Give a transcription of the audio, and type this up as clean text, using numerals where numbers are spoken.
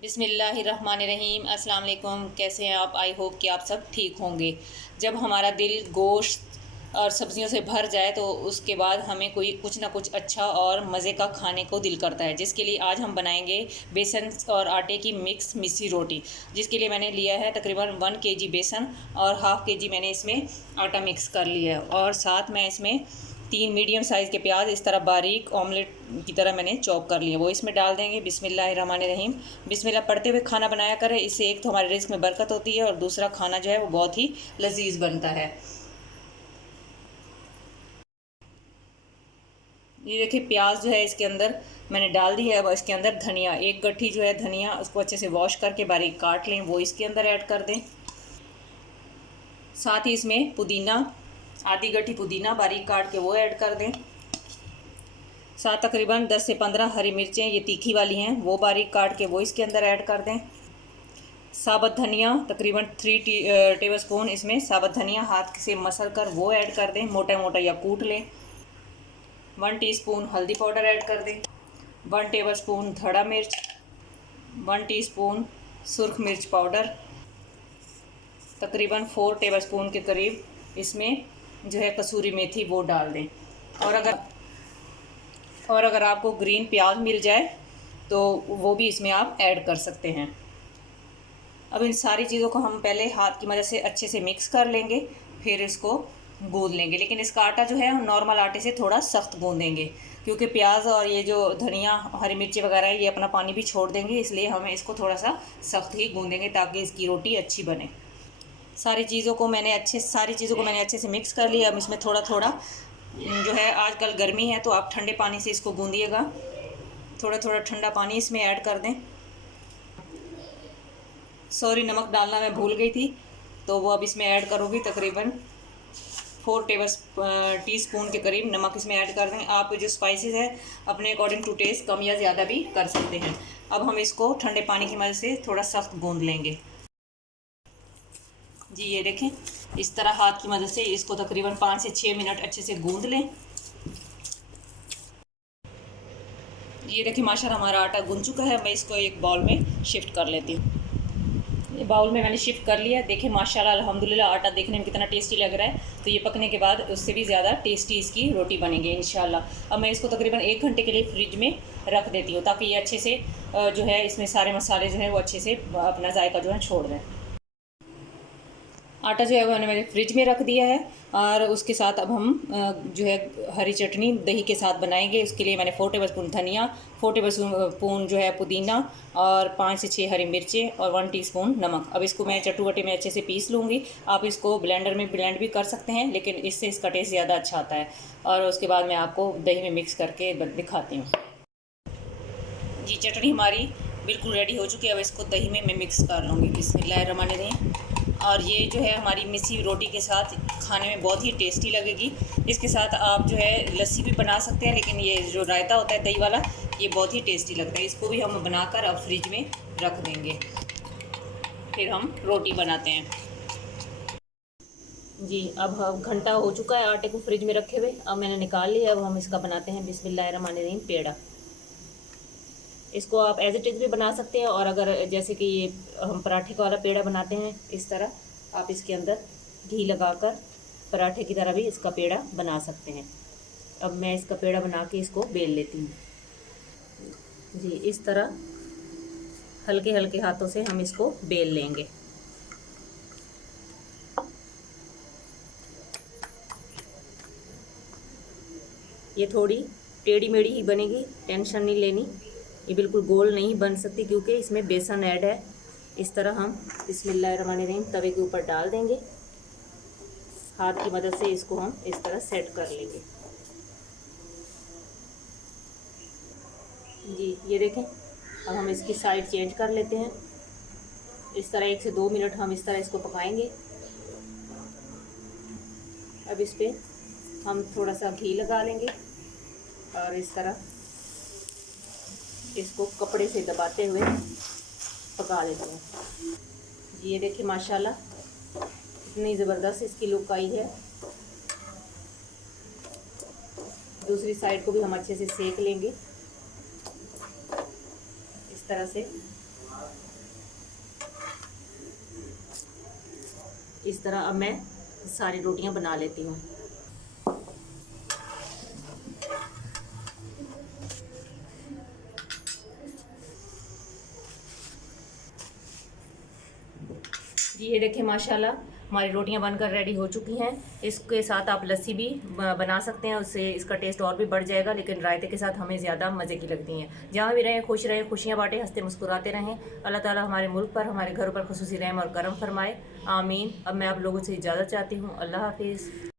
बिस्मिल्लाहिर्रहमानिर्रहीम। अस्सलाम वालेकुम। कैसे हैं आप? आई होप कि आप सब ठीक होंगे। जब हमारा दिल गोश्त और सब्जियों से भर जाए तो उसके बाद हमें कोई कुछ ना कुछ अच्छा और मज़े का खाने को दिल करता है, जिसके लिए आज हम बनाएंगे बेसन और आटे की मिक्स मिस्सी रोटी। जिसके लिए मैंने लिया है तकरीबन 1 kg बेसन और हाफ़ kg मैंने इसमें आटा मिक्स कर लिया है, और साथ में इसमें 3 मीडियम साइज़ के प्याज इस तरह बारीक ऑमलेट की तरह मैंने चॉप कर लिए, वो इसमें डाल देंगे। बिस्मिल्लाहिर्रहमानिर्रहीम। बिस्मिल्लाह पढ़ते हुए खाना बनाया करें, इससे एक तो हमारे रिस्क में बरकत होती है और दूसरा खाना जो है वो बहुत ही लजीज बनता है। ये देखिए प्याज जो है इसके अंदर मैंने डाल दी है। अब इसके अंदर धनिया, एक गट्ठी जो है धनिया, उसको अच्छे से वॉश करके बारीक काट लें, वो इसके अंदर ऐड कर दें। साथ ही इसमें पुदीना, आधी गट्ठी पुदीना बारीक काट के वो ऐड कर दें। साथ तकरीबन 10 से 15 हरी मिर्चें, ये तीखी वाली हैं, वो बारीक काट के वो इसके अंदर ऐड कर दें। साबुत धनिया तकरीबन 3 टेबल स्पून इसमें साबुत धनिया हाथ से मसल कर वो ऐड कर दें, मोटा मोटा या कूट लें। 1 टीस्पून हल्दी पाउडर ऐड कर दें। 1 टेबल स्पून धड़ा मिर्च, 1 टीस्पून सुर्ख मिर्च पाउडर, तकरीबन 4 टेबल स्पून के करीब इसमें जो है कसूरी मेथी वो डाल दें। और अगर आपको ग्रीन प्याज मिल जाए तो वो भी इसमें आप ऐड कर सकते हैं। अब इन सारी चीज़ों को हम पहले हाथ की मदद से अच्छे से मिक्स कर लेंगे, फिर इसको गूंद लेंगे। लेकिन इसका आटा जो है हम नॉर्मल आटे से थोड़ा सख्त गूंदेंगे, क्योंकि प्याज और ये जो धनिया हरी मिर्ची वगैरह है ये अपना पानी भी छोड़ देंगे, इसलिए हमें इसको थोड़ा सा सख्त ही गूंदेंगे ताकि इसकी रोटी अच्छी बने। सारी चीज़ों को मैंने अच्छे से मिक्स कर लिया। अब इसमें थोड़ा थोड़ा जो है, आजकल गर्मी है तो आप ठंडे पानी से इसको गूंदिएगा। थोड़ा थोड़ा ठंडा पानी इसमें ऐड कर दें। सॉरी, नमक डालना मैं भूल गई थी, तो वो अब इसमें ऐड करूँगी। तकरीबन 4 टीस्पून के करीब नमक इसमें ऐड कर दें। आप जो स्पाइसेस है अपने अकॉर्डिंग टू टेस्ट कम या ज़्यादा भी कर सकते हैं। अब हम इसको ठंडे पानी की मदद से थोड़ा सख्त गूंद लेंगे। जी ये देखें, इस तरह हाथ की मदद से इसको तकरीबन 5 से 6 मिनट अच्छे से गूंद लें। ये देखिए माशाल्लाह हमारा आटा गूंद चुका है। मैं इसको एक बाउल में शिफ्ट कर लेती हूँ। ये बाउल में मैंने शिफ्ट कर लिया। देखिए माशाल्लाह अल्हम्दुलिल्लाह आटा देखने में कितना टेस्टी लग रहा है। तो ये पकने के बाद उससे भी ज़्यादा टेस्टी इसकी रोटी बनेगी इंशाल्लाह। अब मैं इसको तकरीबन 1 घंटे के लिए फ्रिज में रख देती हूँ, ताकि ये अच्छे से जो है इसमें सारे मसाले जो है वो अच्छे से अपना जायका जो है छोड़ दें। आटा जो है मैंने फ्रिज में रख दिया है, और उसके साथ अब हम जो है हरी चटनी दही के साथ बनाएंगे। उसके लिए मैंने 4 टेबल स्पून धनिया, 4 टेबल स्पून जो है पुदीना, और 5 से 6 हरी मिर्चें और 1 टीस्पून नमक। अब इसको मैं चटुवटे में अच्छे से पीस लूँगी। आप इसको ब्लेंडर में ब्लेंड भी कर सकते हैं, लेकिन इससे इसका टेस्ट ज़्यादा अच्छा आता है। और उसके बाद मैं आपको दही में मिक्स करके दिखाती हूँ। जी चटनी हमारी बिल्कुल रेडी हो चुकी है। अब इसको दही में मैं मिक्स कर लूँगी। बिस्मिल्लाहिर्रहमानिर्रहीम। और ये जो है हमारी मिस्सी रोटी के साथ खाने में बहुत ही टेस्टी लगेगी। इसके साथ आप जो है लस्सी भी बना सकते हैं, लेकिन ये जो रायता होता है दही वाला, ये बहुत ही टेस्टी लगता है। इसको भी हम बनाकर अब फ्रिज में रख देंगे, फिर हम रोटी बनाते हैं। जी अब हम घंटा हो चुका है आटे को फ्रिज में रखे हुए। अब मैंने निकाल लिया। अब हम इसका बनाते हैं बिस्मिल्लाहिर्रहमानिर्रहीम पेड़ा। इसको आप एज इट इज़ भी बना सकते हैं, और अगर जैसे कि ये हम पराठे का वाला पेड़ा बनाते हैं इस तरह, आप इसके अंदर घी लगाकर पराठे की तरह भी इसका पेड़ा बना सकते हैं। अब मैं इसका पेड़ा बना के इसको बेल लेती हूँ। जी इस तरह हल्के हल्के हाथों से हम इसको बेल लेंगे। ये थोड़ी टेढ़ी मेढ़ी ही बनेगी, टेंशन नहीं लेनी। ये बिल्कुल गोल नहीं बन सकती, क्योंकि इसमें बेसन ऐड है। इस तरह हम बिस्मिल्लाहिर्रहमानिर्रहीम तवे के ऊपर डाल देंगे। हाथ की मदद से इसको हम इस तरह सेट कर लेंगे। जी ये देखें, अब हम इसकी साइड चेंज कर लेते हैं। इस तरह 1 से 2 मिनट हम इस तरह इसको पकाएंगे। अब इस पर हम थोड़ा सा घी लगा लेंगे, और इस तरह इसको कपड़े से दबाते हुए पका लेते हैं। ये देखिए माशाल्लाह इतनी ज़बरदस्त इसकी लुक आई है। दूसरी साइड को भी हम अच्छे से सेक लेंगे इस तरह से। इस तरह अब मैं सारी रोटियां बना लेती हूँ। जी ये देखिए माशाल्लाह हमारी रोटियां बनकर रेडी हो चुकी हैं। इसके साथ आप लस्सी भी बना सकते हैं, उससे इसका टेस्ट और भी बढ़ जाएगा, लेकिन रायते के साथ हमें ज़्यादा मज़े की लगती हैं। जहाँ भी रहें खुश रहें, खुशियाँ बांटें, हंसते मुस्कुराते रहें। अल्लाह ताला हमारे मुल्क पर, हमारे घरों पर खुसूसी रहम और करम फरमाए, आमीन। अब मैं आप लोगों से इजाज़त चाहती हूँ। अल्लाह हाफिज़।